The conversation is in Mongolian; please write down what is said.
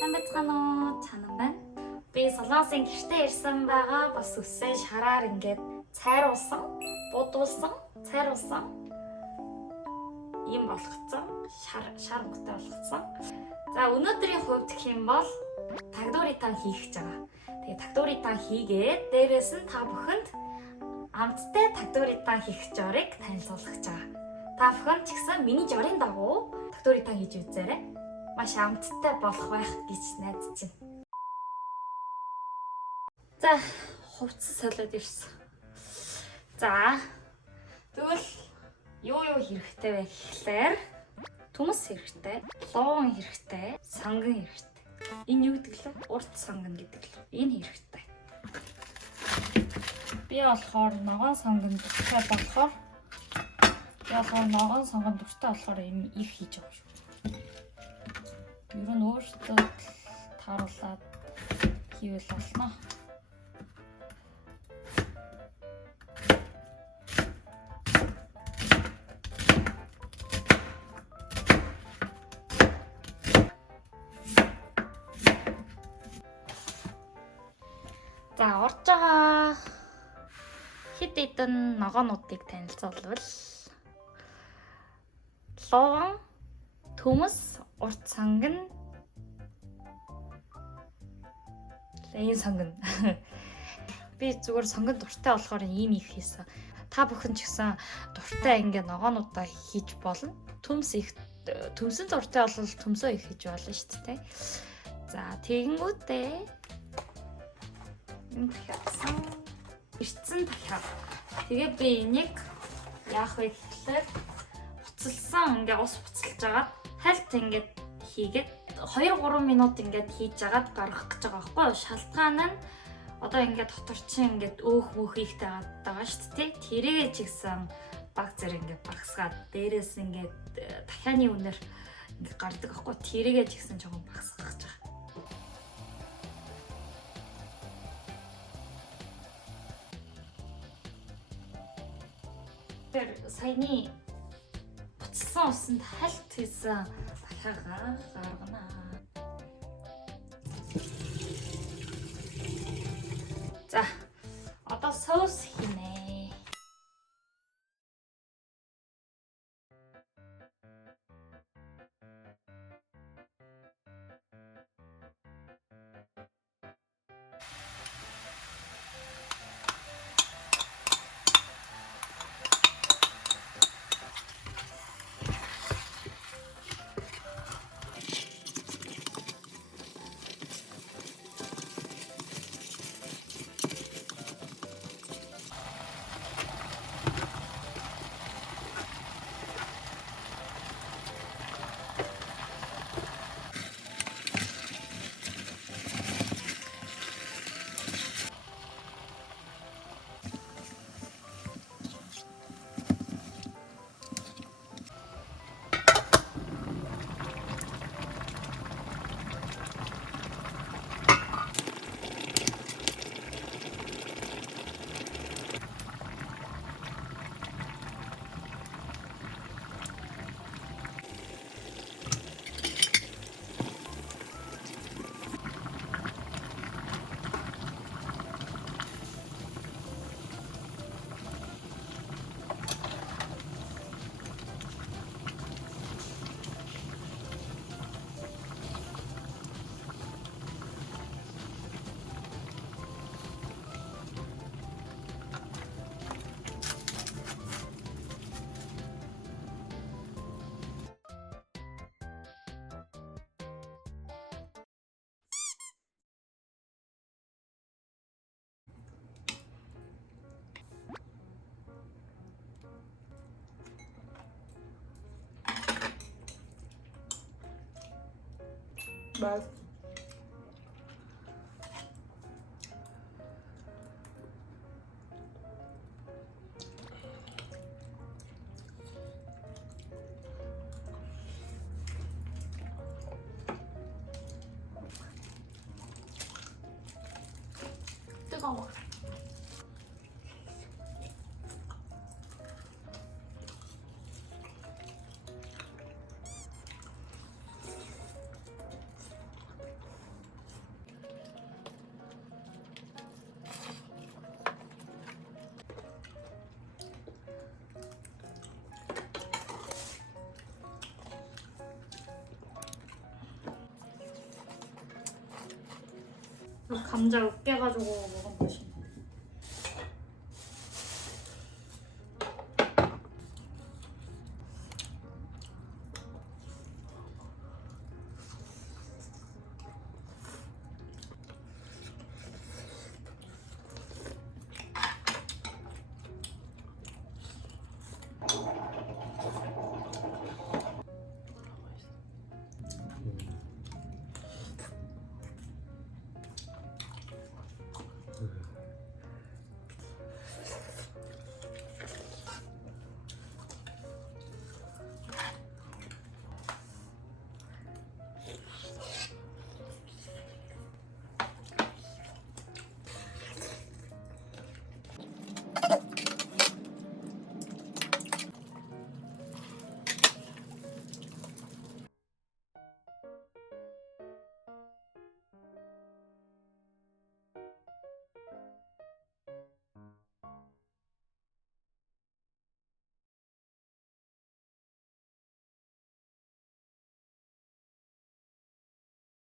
Сайн байцгаана уу? Чанан байна. Би Солонгосын гэртээ ирсэн байгаа. Бас үсээ шараар ингээд цайруулсан, будуулсан, цайруулсан. Ийм болгоцсон. Шар мөтэй болгоцсон. За өнөөдрийн хувьд гэх юм бол тагдууритан хийх гэж байгаа. Тэгээ тагдууритан хийгээд дээрээс нь та бүхэнд амттай тагдууритан хийх жорыг танилцуулах гэж байгаа. Та бүхэн ч гэсэн миний жорын дагуу тагдууритан хийж үзээрэй. Маш амттай болох байх гэж найдаж байна. За, хувцас солиод ирсэн. За, тэгвэл юу хэрэгтэй вэ гэхлээр төмс хэрэгтэй, луун хэрэгтэй, санган хэрэгтэй. Энэ юу гэдэг лээ? Урт санган гэдэг лээ. Энэ хэрэгтэй. Би болохоор ногоон санган дуртай болохоор ийм их хийж байгаа шүү. Ер нь өөртөө тааруулаад хийвэл болно. За, орж байгаа хэд хэдэн ногоонуудыг танилцуулбал луун, төмс, урт санган, энэ санган. Би зүгээр санган дуртай болохоор ийм их хийсэн. Та бүхэн ч гэсэн дуртай ингээ ногоонуудаа хийж болно. Төмсөн дуртай бол төмсөө их хийж болно шүү дээ. За, тэгэнгүүтээ энэ дахиадсан ирцэн дахиад. Тэгээ би энийг яах вэ гэхлээр буцалсан ингээ ус буцалж агаад хальт ингээд хийгээд 2-3 минут ингээд хийж агаад гаргах гэж байгаа байхгүй юу? Шалтгаан нь одоо ингээд дотор чинь ингээд өөх ихтэй байгаа шүү дээ. Тэргээ ч гэсэн баг зэрэг ингээд багсгаад дээрээс ингээд дахианы үнээр ингээд гардаг байхгүй юу? Тэргээ ч гэсэн жоохон багсгах гэж байгаа. Тэр саяны буцалсан усанд хальт хийсэн дахиагаа гаргана. За, одоо соус хийнэ. Bye. 뜨거워. 그 감자 으깨가지고 먹으면